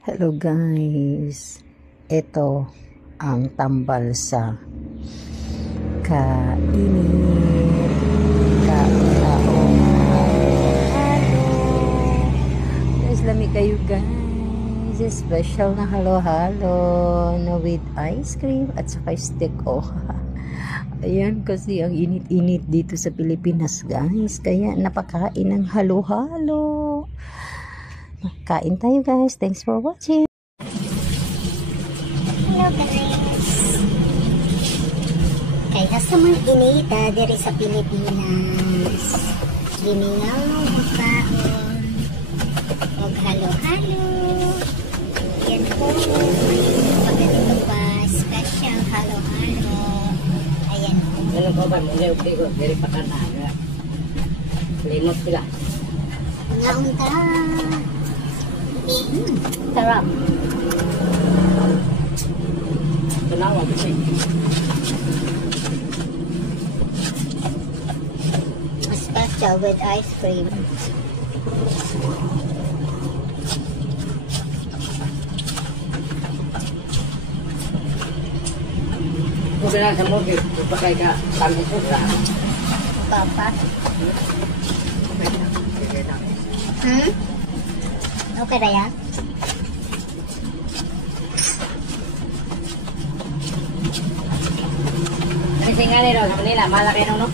Hello guys, ito ang tambal sa kainit kaunahon. Halo guys, lamig kayo guys, special na halo-halo no, with ice cream at saka stick. Ayan, kasi ang init-init dito sa Pilipinas guys, kaya napakain ng halo-halo. Kain tayo guys. Thanks for watching. Hello guys. Kaya sa mga inita diri sa Pilipinas, giningaw makaon og halo-halo. Yan po, pagkatito pa special halo-halo. Ayan po. Ano ko ba? Muli ko diri pa kana. Limot sila. Naunta. Sarap. Tanawa kasi. Special with ice cream. Kung na sa mogi, pakai ka tangko ko ra. Papa. Okay na yan? Kasi nga rin sa Manila, malaki no?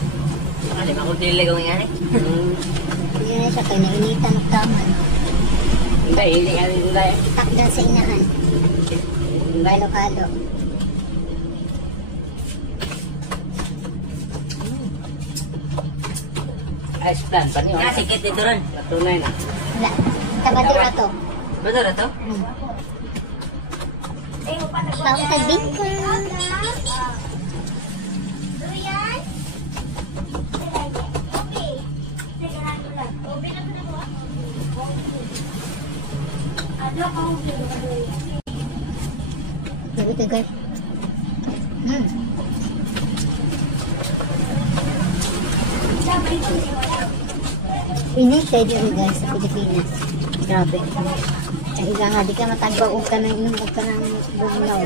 Ano, makuntilig ko nga Hindi na siya kayo nainitan ng taman. Hindi, hindi nga rin nila eh. Takdan sa inahan. Halo-halo. Ice plan pa niyo. Sikit dito rin. Tunay na. Wala. Tabadura to. Badura to? Pauntag din ka. Gabi ka guys. Ini saya dito guys sa Pilipinas. Grabe. Ang ilang nga, di ka matagbaw o ka ng inom o ka ng bugnaw.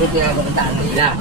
Ito yung ako puntaan nila.